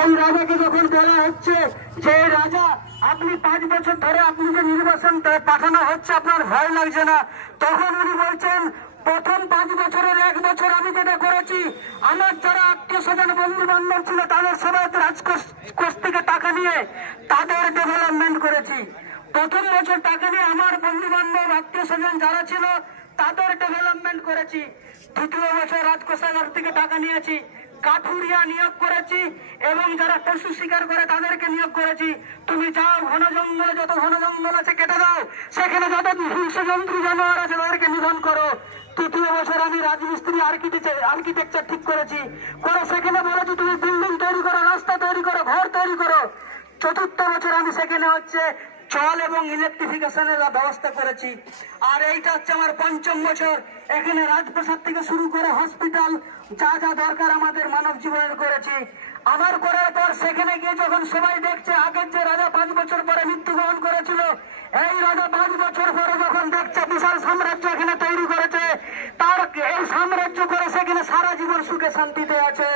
এই রাজাকে যখন বলা হচ্ছে যে, রাজা, আপনি পাঁচ বছর ধরে আপনি যে নির্বাচন পাঠানো হচ্ছে, আপনার ভয় লাগছে না। তখন উনি বলছেন, প্রথম পাঁচ বছরের এক বছর আমি যেটা করেছি, আমার যারা আত্মীয় স্বজন বন্ধু বান্ধব ছিল, তাদের সবাই রাজকোষ কোষ থেকে টাকা নিয়ে তাদের ডেভেলপমেন্ট করেছি। প্রথম বছর টাকা নিয়ে আমার বন্ধু বান্ধব আত্মীয় স্বজন যারা ছিল, তাদের ডেভেলপমেন্ট করেছি। দ্বিতীয় বছর রাজকোষাগার থেকে টাকা নিয়েছি। কাঠুরিয়া নিয়োগ করেছি এবং যারা পশু শিকার করে তাদেরকে নিয়োগ করেছি। তুমি যাও, ঘন জঙ্গলে যত ঘন জঙ্গল আছে কেটে দাও। সেখানে যত হিংস্র জন্তু, জানোয়ার আছে, তাদেরকে নিধন করো। তৃতীয় বছর আমি রাজমিস্ত্রি আর্কিটেকচার আর্কিটেকচার ঠিক করেছি। করে সেখানে বলেছি তুমি বিল্ডিং তৈরি করো, রাস্তা তৈরি করো, ঘর তৈরি করো। চতুর্থ বছর আমি সেখানে হচ্ছে জল এবং ইলেকট্রিফিকেশনের ব্যবস্থা করেছি। আর এইটা হচ্ছে আমার পঞ্চম বছর। এখানে রাজপ্রাসাদ থেকে শুরু করে হসপিটাল, যা যা দরকার আমাদের মানব জীবনের করেছি। আমার করার পর সেখানে গিয়ে যখন সবাই দেখছে, আগের যে রাজা পাঁচ বছর পরে মৃত্যুবরণ করেছিল, এই রাজা পাঁচ বছর পরে যখন দেখছে বিশাল সাম্রাজ্য এখানে তৈরি করেছে, তার এই সাম্রাজ্য করে সেখানে সারা জীবন সুখে শান্তিতে আছে।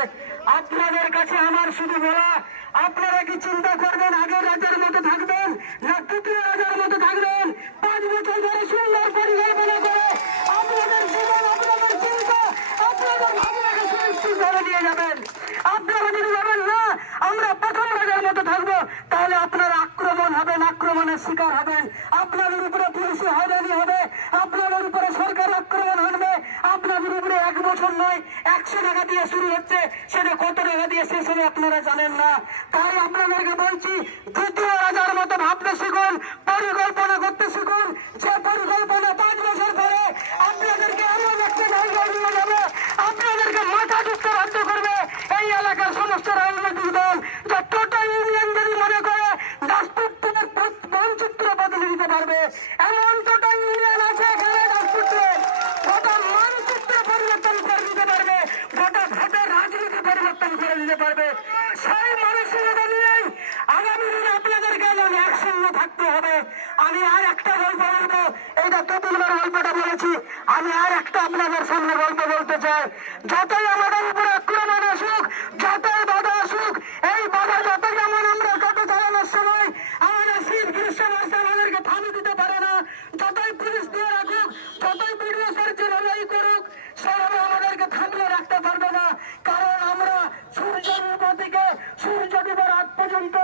আপনাদের কাছে আমার শুধু বলা, আপনারা কি চিন্তা করবেন আগের রাজার মতো থাকবেন, না তৃতীয় রাজার মতো থাকবেন? পাঁচ বছর ধরে সুন্দর পরিকল্পনা করে আপনাদের চিন্তা আপনাদের ভাবনাকে সুনিশ্চিত করে সেটা কত টাকা দিয়ে শেষ হবে আপনারা জানেন না। তাই আপনাদেরকে বলছি, দ্বিতীয় রাজার মতো ভাবতে শিখুন, পরিকল্পনা করতে শিখুন। যে পরিকল্পনা পাঁচ বছর পরে আপনাদেরকে এমন একটা জায়গায় টোটাল ইউনিয়ন টোটাল ইউনিয়ন আছে গোটা মানচিত্র রাজনীতি পরিবর্তন করে দিতে পারবে। সেই মানসিকতা নিয়েই আগামী দিনে আপনাদেরকে একসঙ্গে থাকতে হবে। আমি আর একটা গল্প গল্পটা বলেছি। আমি আর একটা আপনাদের সামনে চাই যতই আমাদের উপরে আক্রমণ আসুক যতই বাধা আসুক এই বাধা যত যেমন আমরা কত চালানোর সময় আমাদের শীত গ্রীষ্ম বর্ষা আমাদেরকে থামে দিতে পারে না যতই পুলিশ দিয়ে রাখুক যতই ভিডিও সার্চ লড়াই করুক সেভাবে আমাদেরকে থামলে রাখতে পারবে না কারণ আমরা সূর্য ডুবা থেকে সূর্য ডুবার আগ পর্যন্ত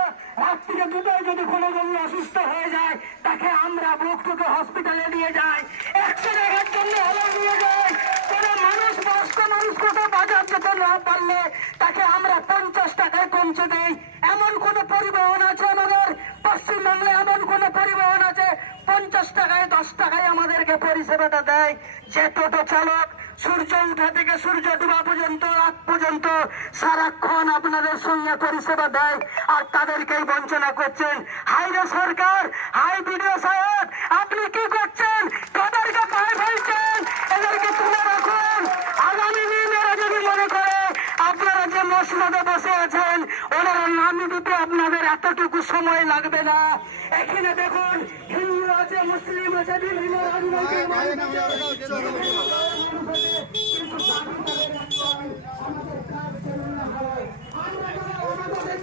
রাত থেকে দুটোই যদি কোনো জন্য অসুস্থ হয়ে যায় তাকে আমরা বুক থেকে হসপিটালে নিয়ে যাই একশো টাকার জন্য হলে নিয়ে যাই কোনো মানুষ বয়স্ক মানুষ কোথাও বাজার যেতে না পারলে তাকে আমরা পঞ্চাশ টাকায় পৌঁছে দেই এমন কোন পরিবহন আছে আমাদের পশ্চিমবঙ্গে এমন কোন পরিবহন আছে পঞ্চাশ টাকায় দশ টাকায় আমাদেরকে পরিষেবাটা দেয় যে টোটো চালক সূর্য উঠা থেকে সূর্য ডুবা পর্যন্ত রাত পর্যন্ত সারাক্ষণ আপনাদের সঙ্গে পরিষেবা দেয় আর তাদেরকেই বঞ্চনা করছেন। হাই রে সরকার, হাই বিডিও সাহেব, আপনি কি করছেন? তাদেরকে পায়ে ফেলছেন? এদেরকে তুলে রাখুন। আগামী দিন এরা যদি মনে করে আপনারা যে মসনদে বসে আছেন, ওনারা নামি দিতে আপনাদের এতটুকু সময় লাগবে না। এখানে দেখুন, হিন্দু আছে, মুসলিম আছে, বিভিন্ন রাজনৈতিক মানুষ আছে। কিন্তু বাকিদের একটা আমাদের কাজ চলে না হয়। আমরা যারা ওনাদের দেখতে এই জায়গায় নিয়ম তোমার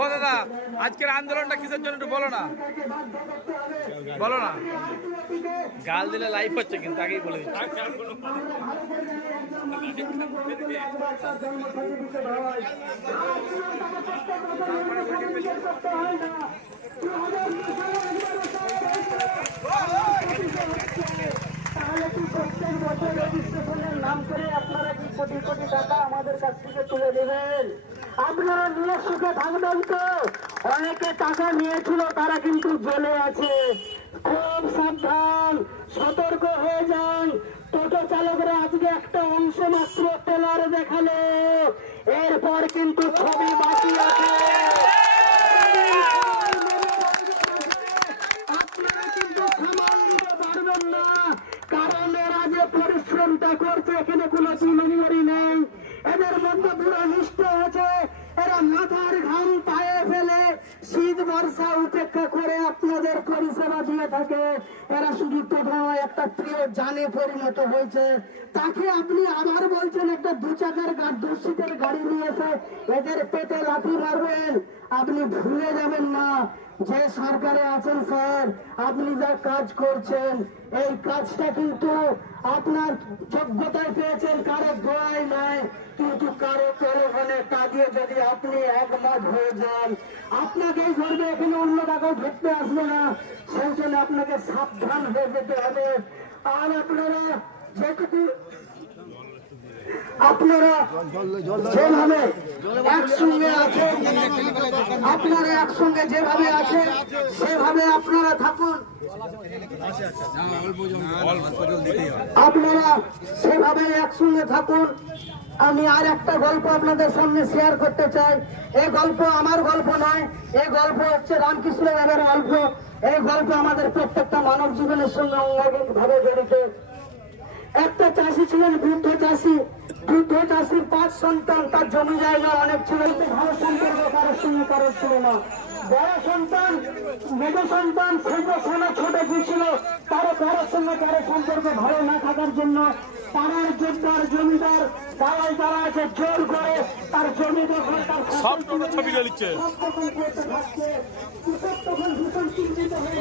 ও দাদা, আজকের আন্দোলনটা কিসের জন্য একটু বলো না। বলো না। গাল দিলে লাইভ হচ্ছে কিন্তু, আগেই বলে দিচ্ছি। তাহলে নাম করে আপনারা কি কোটি কোটি টাকা আমাদের কাছ থেকে তুলে দেবেন? আপনারা নিয়ে সুখে থাকবেন তো। অনেকে টাকা নিয়েছিল, তারা কিন্তু জেলে আছে। খুব সাবধান, সতর্ক হয়ে যান। টোটো চালকরা আজকে একটা অংশ মাত্র টেলার দেখাল। এরপর কিন্তু ছবি বাকি আছে। পরিশ্রমটা করছে, এখানে কোনো চিমারি নেই। এদের মধ্যে বুড়ো নিষ্ঠ আছে। মাথার ঘাম পায়ে ফেলে শীত, বর্ষা উপেক্ষা করে আপনাদের পরিষেবা দিয়ে থাকে। এরা শুধু কোথাও একটা প্রিয় জানে পরিণত হয়েছে। তাকে আপনি আবার বলছেন, একটা দু চাকার দু সিটের গাড়ি নিয়ে এসে এদের পেটে লাঠি মারবেন। আপনি ভুলে যাবেন না। যে সরকারে আছেন স্যার, আপনি যা কাজ করছেন, এই কাজটা কিন্তু আপনার যোগ্যতায় পেয়েছেন, কারও দোয়াই নাই। কিন্তু কারও প্রলোভনে কাঁদিয়ে যদি আপনি একমত হয়ে যান, আপনাকেই ধরবে, এখানে অন্য কাকেও ধরতে আসবে না। সেই জন্য আপনাকে সাবধান হয়ে যেতে হবে। আর আপনারা যেটুকু আপনারা যেভাবে একসঙ্গে আছেন, আপনারা একসঙ্গে যেভাবে আছেন, সেভাবে আপনারা থাকুন। আপনারা সেভাবে একসঙ্গে থাকুন। আমি আর একটা গল্প আপনাদের সামনে শেয়ার করতে চাই। এই গল্প আমার গল্প নয় এই গল্প হচ্ছে রামকৃষ্ণ দেবের গল্প। এই গল্প আমাদের প্রত্যেকটা মানব জীবনের সঙ্গে অঙ্গাঙ্গিক ভাবে জড়িত। একটা চাষি ছিলেন বৃদ্ধ চাষি। বৃদ্ধ চাষির পাঁচ সন্তান তার জমি জায়গা অনেক ছিল। ভালো সম্পর্ক কারোর সঙ্গে কারোর ছিল না। বড় সন্তান মেজ সন্তান ছোট সোনা ছোট ছিল। তারও কারোর সঙ্গে কারোর সম্পর্ক ভালো না থাকার জন্য পাড়ার জোরদার জমিদার যারা আছে জোর করে তার জমি দখল তার সব টোটো ছবি লিখছে তখন ভীষণ চিন্তিত হয়ে।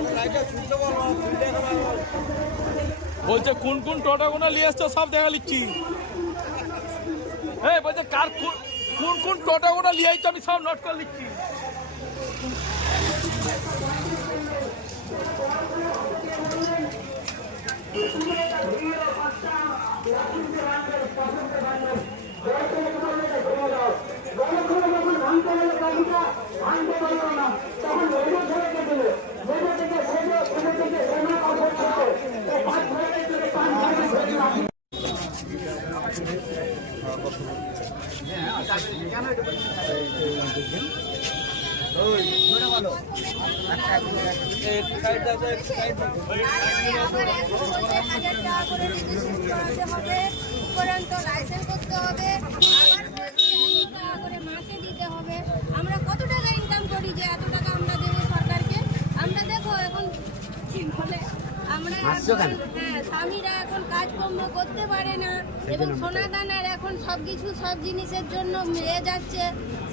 বলছে, কোন কোন টোটোগুলো নিয়ে আসছো সব দেখা লিখছি। এই বলছে, কার কোন- কোন টোটোগুলো নিয়ে আসছো আমি সব নোট করে লিখছি। Thank এখন বলছে হাজার টাকা করে রেজিস্ট্রেশন করাতে হবে উপরন্ত লাইসেন্স করতে হবে করে মাসে দিতে হবে আমরা কত টাকা ইনকাম করি যে এত টাকা আমরা দেবো সরকারকে? আমরা দেখো এখন কি বলে আমরা হ্যাঁ স্বামীরা এখন কাজকর্ম করতে পারে না এবং সোনা দানার এখন সব কিছু সব জিনিসের জন্য মেয়ে যাচ্ছে।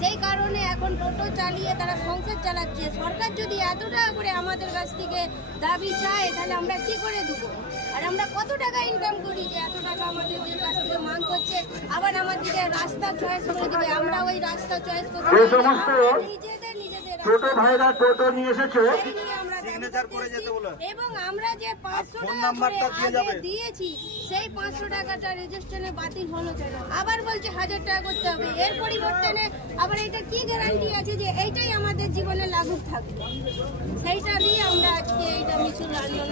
সেই কারণে এখন টোটো চালিয়ে তারা সংসার চালাচ্ছে। সরকার যদি এত টাকা করে আমাদের কাছ থেকে দাবি চায় তাহলে আমরা কি করে দেবো? আর আমরা কত টাকা ইনকাম করি যে এত টাকা আমাদের কাছ থেকে মান করছে? আবার আমাদেরকে রাস্তা চয়েস করে দিবে আমরা ওই রাস্তা চয়েস করতে নিজেদের ছোট ভাইরা টোটো নিয়ে এসেছে। এবং আমরা যে পাঁচশো টাকা দিয়েছি সেই পাঁচশো টাকাটা রেজিস্ট্রেশনে বাতিল হলো কেন? আবার বলছে হাজার টাকা করতে হবে। এর পরিবর্তনে আবার এটা কি গ্যারান্টি আছে যে এইটাই আমাদের জীবনে লাগু থাকবে সেইটা দিয়ে আমরা আজকে এইটা মিছিল আন্দোলন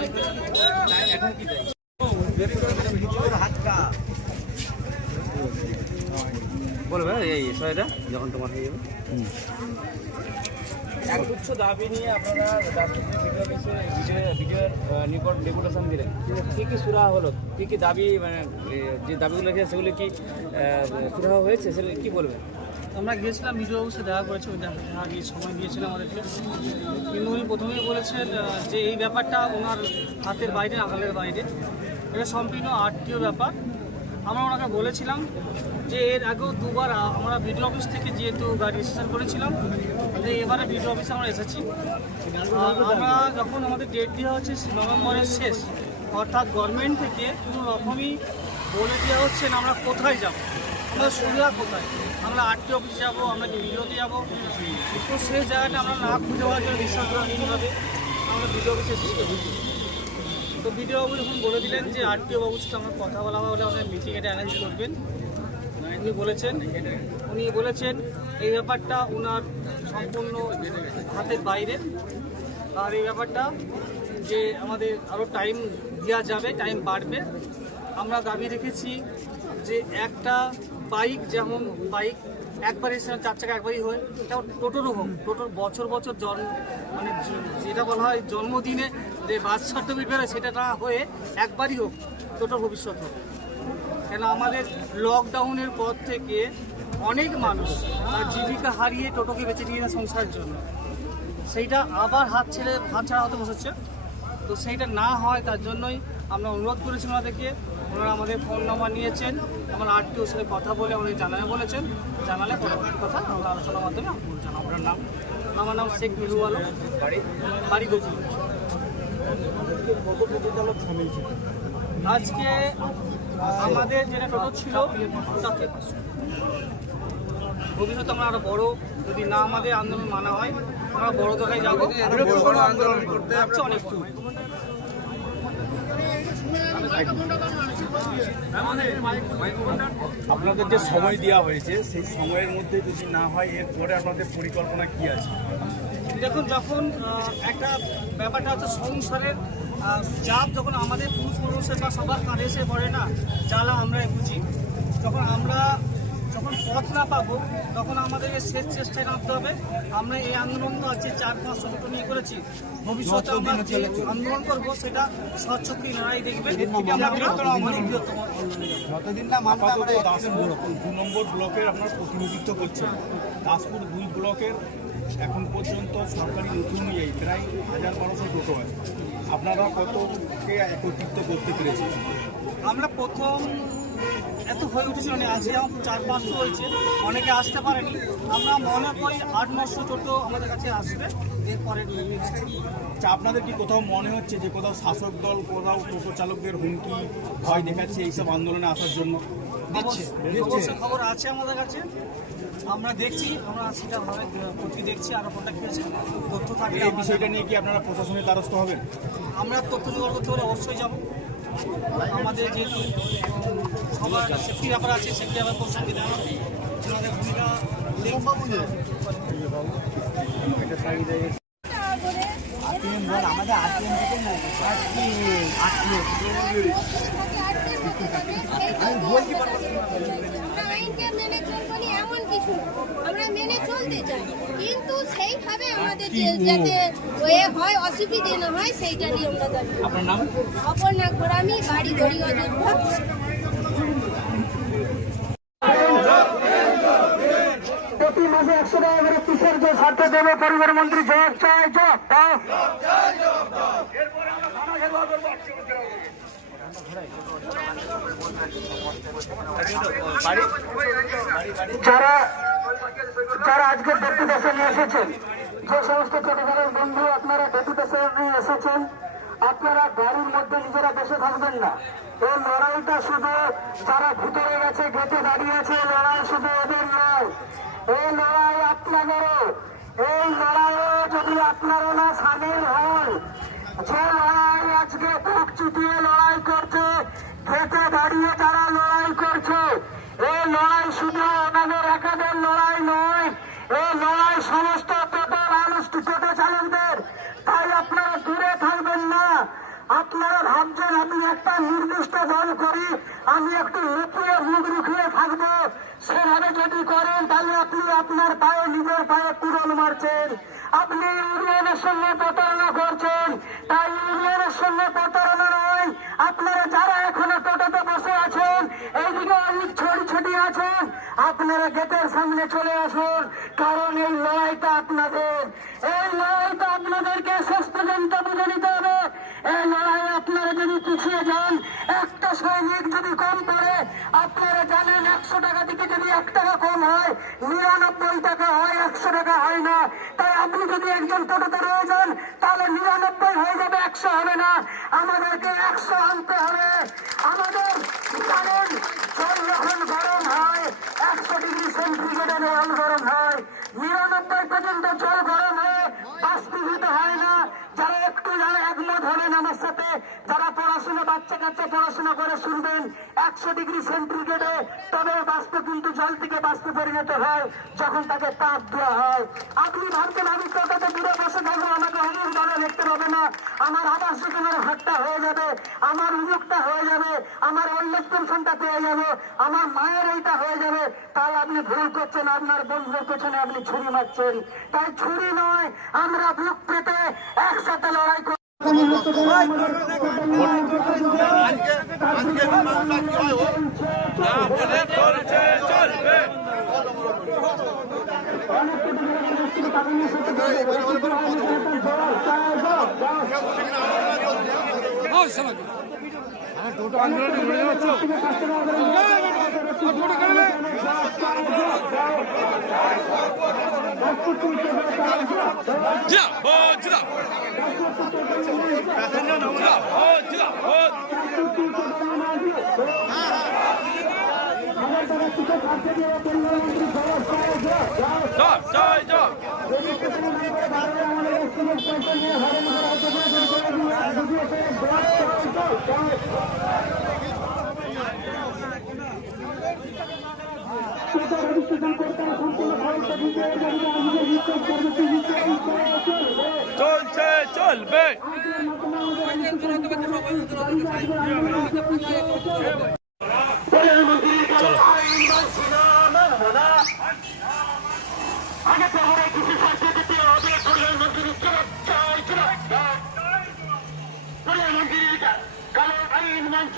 বলবে এই বিষয়টা যখন তোমার হয়ে যাবে। একগুচ্ছ দাবি নিয়ে আপনারা ভিডিওর নিকট ডেপুটেশন দিলেন। কী কী সুরাহা হলো? কী কী দাবি মানে যে দাবিগুলো রেখেছে সেগুলো কি সুরাহা হয়েছে? সেগুলো কী বলবেন? আমরা গিয়েছিলাম ভিডিও অফিসে দেখা করেছি, ওই দেখা গিয়ে সময় দিয়েছিলেন আমাদেরকে। কিন্তু উনি প্রথমেই বলেছেন যে এই ব্যাপারটা ওনার হাতের বাইরে, নাগালের বাইরে। এটা সম্পূর্ণ আত্মীয় ব্যাপার। আমরা ওনাকে বলেছিলাম যে এর আগেও দুবার আমরা ভিডিও অফিস থেকে যেহেতু গাড়ি রেজিস্ট্রেশন করেছিলাম যে এবারে ভিডিও অফিসে আমরা এসেছি। আমরা যখন আমাদের ডেট দেওয়া হচ্ছে নভেম্বরের শেষ, অর্থাৎ গভর্নমেন্ট থেকে কোনো রকমই বলে দেওয়া হচ্ছে না আমরা কোথায় যাব। আমাদের সুবিধা কোথায়? আমরা আরটি অফিসে যাব, আমরা কি ভিডিওতে যাব। তো সেই জায়গাটা আমরা না খুঁজে পাওয়ার জন্য বিশ্বাস বিশ্বাসহীনভাবে আমরা ভিডিও অফিসে তো ভিডিও বাবু যখন বলে দিলেন যে আরটিও বাবুর সাথে আমার কথা বলা হলে আমাদের মিটিং এটা অ্যারেঞ্জ করবেন, উনি বলেছেন উনি বলেছেন এই ব্যাপারটা ওনার সম্পূর্ণ হাতের বাইরে। আর এই ব্যাপারটা যে আমাদের আরও টাইম দেওয়া যাবে টাইম বাড়বে, আমরা দাবি রেখেছি যে একটা বাইক যেমন বাইক একবারই চার চাকা একবারই হয় তেমন টোটোরও হোক, টোটোর বছর বছর জন্ম মানে যেটা বলা হয় জন্মদিনে যে বার্থ সার্টিফিকেট বেরোয়, সেটা না হয়ে একবারই হোক টোটোর ভবিষ্যৎ হোক কেন আমাদের লকডাউনের পর থেকে অনেক মানুষ তার জীবিকা হারিয়ে টোটোকে বেঁচে নিয়ে যায় সংসারের জন্য। সেইটা আবার হাত ছেড়ে, হাত ছাড়া হতে বসেছে। তো সেইটা না হয়, তার জন্যই আমরা অনুরোধ করেছি ওনাদেরকে। ওনারা আমাদের ফোন নাম্বার নিয়েছেন। আমার আরটিওর সাথে কথা বলে উনি জানালে বলেছেন। জানালে পরবর্তী কথা আমরা আলোচনার মাধ্যমে আপনার নাম আমার নাম শেখ আলম। বাড়ি বাড়ি গোকুল। আজকে আমাদের যেটা টোটো ছিল তাকে ভবিষ্যতে আমরা আরও বড় যদি না আমাদের আন্দোলন মানা হয় আমরা বড় জায়গায় যাব আন্দোলন করতে অনেক দূর। আপনাদের যে সময় দেওয়া হয়েছে সেই সময়ের মধ্যে যদি না হয় এরপরে আপনাদের পরিকল্পনা কি আছে দেখুন যখন একটা ব্যাপারটা হচ্ছে সংসারের চাপ যখন আমাদের পুরুষ মানুষের বা সবার কাঁধে এসে পড়ে না জ্বালা আমরাই বুঝি। যখন আমরা যখন পথ না পাবো তখন আমাদের শেষ চেষ্টায় নামতে হবে। আমরা এই আন্দোলন তো আজকে চার পাঁচ শতক নিয়ে করেছি। ভবিষ্যতে আমরা যে আন্দোলন করব সেটা স্বচ্ছক্রী লড়াই দেখবে। আপাতত দাসপুর দু নম্বর ব্লকের আপনার প্রতিনিধিত্ব করছেন। দাসপুর দুই ব্লকের এখন পর্যন্ত সরকারি নথি অনুযায়ী প্রায় হাজার বারোশো টোটো আছে। আপনারা কতকে একত্রিত করতে পেরেছেন? আমরা প্রথম এত হয়ে উঠেছিল না আজকে চার পাঁচশো হয়েছে। অনেকে আসতে পারেনি। আমরা মনে করি আট নশো টোটো আমাদের কাছে আসবে এরপরে আচ্ছা আপনাদের কি কোথাও মনে হচ্ছে যে কোথাও শাসক দল কোথাও টোটো চালকদের হুমকি ভয় দেখাচ্ছে এইসব আন্দোলনে আসার জন্য? খবর আছে আমাদের কাছে। আমরা দেখছি আমরা সেটা ভাবে প্রতি দেখছি আর ওটা কি হয়েছে তথ্য থাকলে এই বিষয়টা নিয়ে কি আপনারা প্রশাসনের দ্বারস্থ হবেন? আমরা তথ্য জোগাড় করতে হলে অবশ্যই যাব। আমাদের যেহেতু সবার সেফটি ব্যাপার আছে সেফটি ব্যাপার প্রসঙ্গে জানা ওনাদের ভূমিকা আমাদের আরটিএম থেকে মেনে এমন কিছু আমরা মেনে চলতে চাই। কিন্তু সেইভাবে আমাদের যাতে হয় অসুবিধে না হয় সেইটা নিয়ে আমরা দাবি ঘোরামি বাড়ি দড়ি অযোধ্যা। প্রতি মাসে একশো টাকা করে কিসের যে স্বার্থ দেবে পরিবার মন্ত্রী জবাব চায় জবাব দাও। যারা যারা আজকে ডেপুটেশন নিয়ে এসেছেন, যে সমস্ত ছোটখানের বন্ধু আপনারা ডেপুটেশন নিয়ে এসেছেন, আপনারা গাড়ির মধ্যে নিজেরা বসে থাকবেন না। এই লড়াইটা শুধু যারা ভিতরে গেছে, গেটে দাঁড়িয়ে আছে লড়াই শুধু এদের নয়। এই লড়াই আপনাদেরও, এই লড়াইয়ে যদি আপনারা না সামিল হন, যে লড়াই আজকে বুক চিতিয়ে লড়াই দাঁড়িয়ে তারা লড়াই করছে। এই লড়াই শুধু ওনাদের একাদের লড়াই নয় এই লড়াই সমস্ত টোটো মানুষ টোটো চালকদের তাই আপনারা দূরে থাকবেন না আপনারা ভাবছেন আমি একটা নির্দিষ্ট দল করি, আমি একটু লুকিয়ে মুখ রুখিয়ে থাকব। সেভাবে যদি করেন, তাহলে আপনি আপনার পায়ে, নিজের পায়ে কুড়ল মারছেন। আপনি ইউনিয়নের সঙ্গে প্রতারণা করছেন। তাই ইউনিয়নের সঙ্গে প্রতারণা নয়, আপনারা যারা এখনও টোটোতে বসে আছেন, এইদিকে অনেক ছড়ি ছড়ি আছেন, আপনারা গেটের সামনে চলে আসুন, কারণ এই লড়াইটা আপনাদের। এই লড়াইটা আপনাদেরকে শেষ পর্যন্ত বুঝে নিতে হবে। এই লড়াই আপনারা যদি পিছিয়ে যান, একটা সৈনিক যদি কম পড়ে, আপনারা জানেন একশো টাকা থেকে যদি এক টাকা কম হয়, নিরানব্বই টাকা হয়, একশো টাকা হয় না। তাই আপনি যদি একজন টোটোতে রয়ে যান, তাহলে নিরানব্বই হয়ে যাবে, একশো হবে না। আমাদেরকে একশো আনতে হবে। আমাদের কারণ জল যখন গরম হয়, একশো ডিগ্রি সেন্টিগ্রেডে জল গরম হয়। নিরানব্বই পর্যন্ত জল গরম হয়ে হয় না। যারা একটু যারা একমত হবেন আমার সাথে, যারা পড়াশোনা, বাচ্চা কাচ্চা পড়াশোনা করে শুনবেন, একশো ডিগ্রি সেন্টিগ্রেডে তবে বাষ্প কিন্তু জল থেকে বাষ্পে পরিণত হয়, যখন তাকে তাপ দেওয়া হয়। আপনি ভাবছেন আমি টোটোতে দূরে বসে থাকব আমার আবাস যোজনার ভাগটা হয়ে যাবে আমার উমুকটা হয়ে যাবে আমার ওল্ডেজ পেনশনটা পেয়ে যাবে আমার মায়ের এইটা হয়ে যাবে। তাই আপনি ভুল করছেন আপনার বন্ধুর পেছনে আপনি ছুরি মারছেন। তাই ছুরি নয় আমরা বুক পেতে একসাথে লড়াই করি অনেক জয় জয় জয় চলছে চলবে।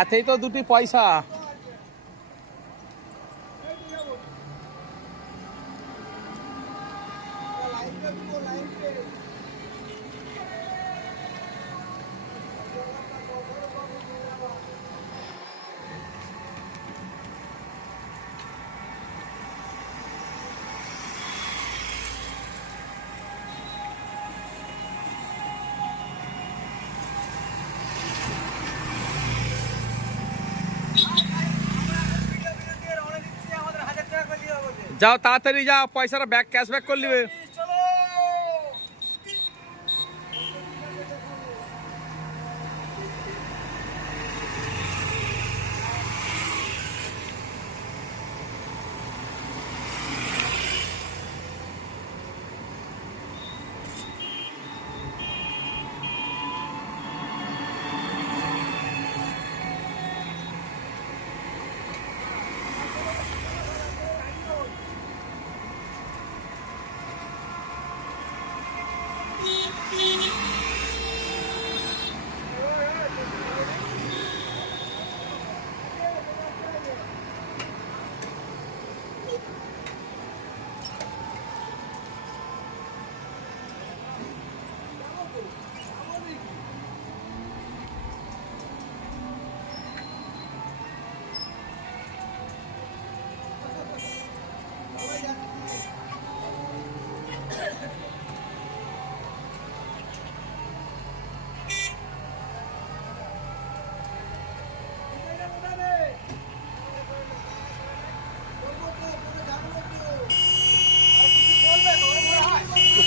এতেই তো দুটি পয়সা। যাও তাড়াতাড়ি যাও পয়সাটা ব্যাক ক্যাশব্যাক করে নেবে।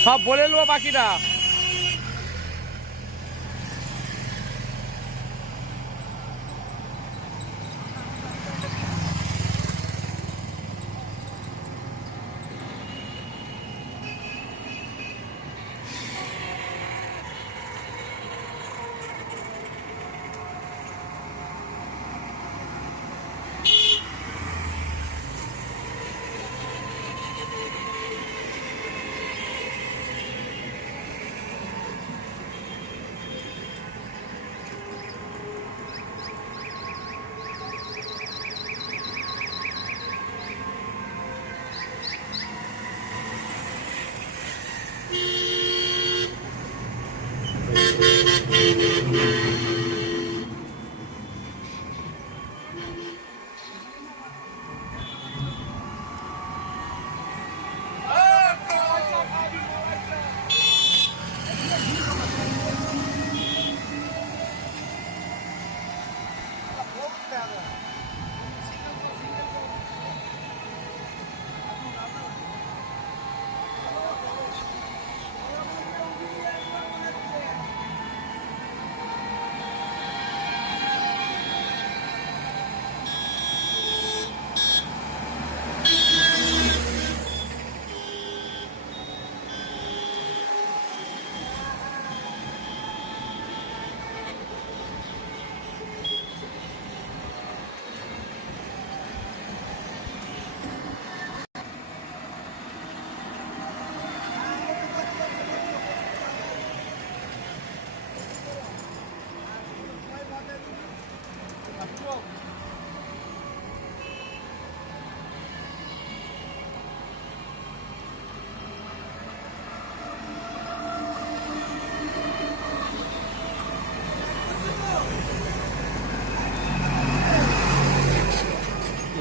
সব বলে নেব বাকিটা।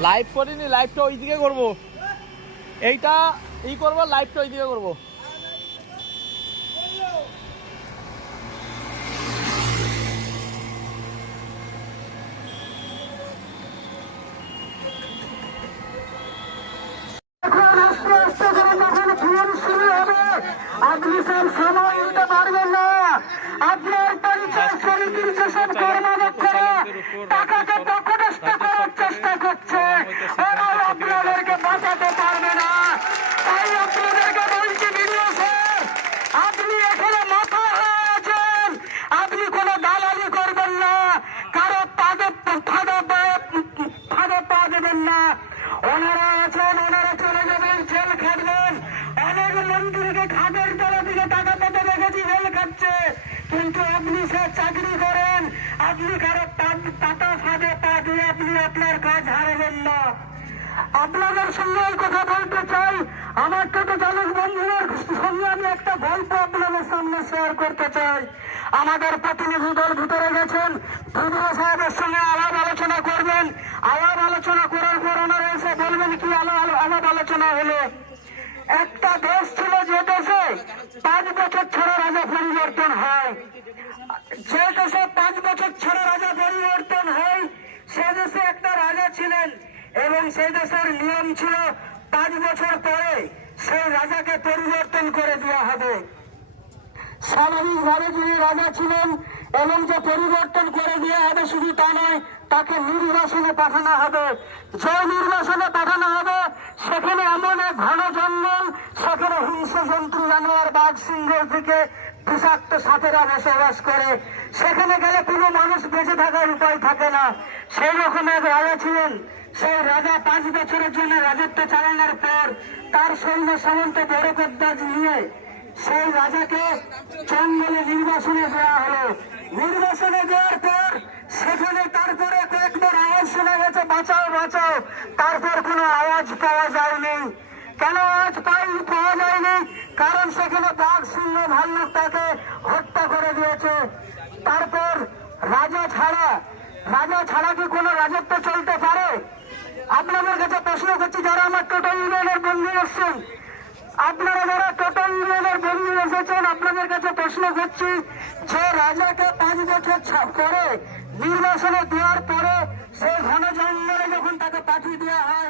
লাইভ করিনি লাইভটা ওইদিকে করব। এইটা এই করব লাইভটা ওইদিকে করব। এখন আস্তে আস্তে করে যখন ফিল্ম শুরু হবে আপনি সব সময় দিতে পারবেন না আপনার পরিচয় টাকাকে চেষ্টা করছে ওরা আপনাদেরকে বাঁচাতে পারবে না। তাই আপনাদেরকে বলছি ভিডিও আপনি এখানে মাথা হয়ে আছেন আপনি কোনো দালালি করবেন না। কারও পাদে ফাঁদে ফাঁদে পা দেবেন না। ওনারা আছেন ওনারা চলে যাবেন জেল খাটবেন। অনেক মন্ত্রীকে খাদের তলা থেকে টাকা পেতে দেখেছি জেল খাচ্ছে। কিন্তু আপনি সে চাকরি করেন। আপনি কারও পাতা আপনাদের সঙ্গে কথা বলতে চাই আমার টোটো চালক বন্ধুদের সঙ্গে আমি একটা গল্প আপনাদের সামনে শেয়ার করতে চাই আমাদের প্রতিনিধি দল ভিতরে গেছেন ভিডিও সাহেবের সঙ্গে আলাপ আলোচনা করবেন আলাপ আলোচনা করার পর ওনারা এসে বলবেন কি আলাপ আলোচনা হলো একটা দেশ ছিল যে দেশে পাঁচ বছর ছাড়া রাজা পরিবর্তন হয়। যে দেশে পাঁচ বছর ছাড়া রাজা পরিবর্তন হয়, সে দেশে একটা রাজা ছিলেন এবং সেই দেশের নিয়ম ছিল পাঁচ বছর পরে সেই রাজাকে পরিবর্তন করে দেওয়া হবে। স্বাভাবিকভাবে যিনি রাজা ছিলেন এবং যে পরিবর্তন করে দেওয়া হবে শুধু তা নয়, তাকে নির্বাসনে পাঠানো হবে। যে নির্বাসনে পাঠানো হবে, সেখানে এমন এক ঘন জঙ্গল, সেখানে হিংস্র জন্তু, জানোয়ার, বাঘ সিংহের দিকে বিষাক্ত সাপেরা বসবাস করে। সেখানে গেলে কোনো মানুষ বেঁচে থাকার উপায় থাকে না। সেই রকম এক রাজা ছিলেন। সেই রাজা পাঁচ বছরের জন্য রাজত্ব চালানোর পর তার সৈন্য সামন্ত বড় কদ্দাজ নিয়ে সেই রাজাকে জঙ্গলে নির্বাসনে দেওয়া হলো। নির্বাসনে দেওয়ার পর সেখানে তারপরে কয়েকবার আওয়াজ শোনা গেছে, বাঁচাও বাঁচাও। তারপর কোনো আওয়াজ পাওয়া যায়নি। কেন আওয়াজ পাই পাওয়া যায়নি। কারণ সেখানে বাঘ সিংহ ভাল্লুক তাকে হত্যা করে দিয়েছে। তারপর রাজা ছাড়া রাজা ছাড়া কি কোনো রাজত্ব চলতে পারে? আপনাদের কাছে প্রশ্ন করছি, যারা আমার টোটাল ইউনিয়নের বন্ধু এসছেন, আপনারা যারা টোটাল ইউনিয়নের বন্ধু এসেছেন, আপনাদের কাছে প্রশ্ন করছি, যে রাজাকে পাঁচ বছর পরে নির্বাসনে দেওয়ার পরে সেই ঘন জঙ্গলে যখন তাকে পাঠিয়ে দেওয়া হয়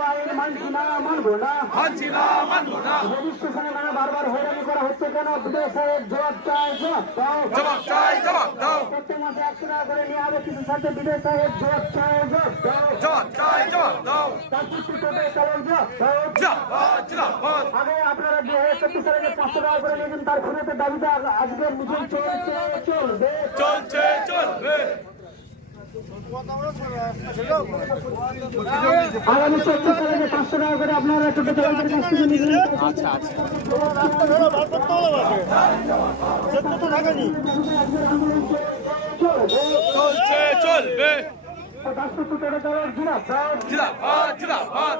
মানছি না মানবো না। মানছি না মানবো না। রেজিস্ট্রেশনে মানে বারবার হয়রানি করা হচ্ছে কেন? সাহেব জবাব চায় জবাব দাও। জবাব চাই জবাব দাও। প্রত্যেক মাসে একশো টাকা করে নিয়ে আবে কিছু সাথে বিডিও জবাব চায় জবাব দাও। জবাব চাই জবাব দাও। জবাব আগে আপনারা দুই হাজার চব্বিশ সালে পাঁচশো টাকা করে নিয়েছেন তার ফেরতের দাবিতে আজকে মিছিল চলছে চলবে। চলছে চলবে। আগামী চোদ্দ তারিখে পাঁচশো টাকা করে আপনারা টোটো চালকের কাছ থেকে নিয়ে আচ্ছা আচ্ছা। চলছে চলবে। জিনাবাদ জিন্দাবাদ জিন্দাবাদ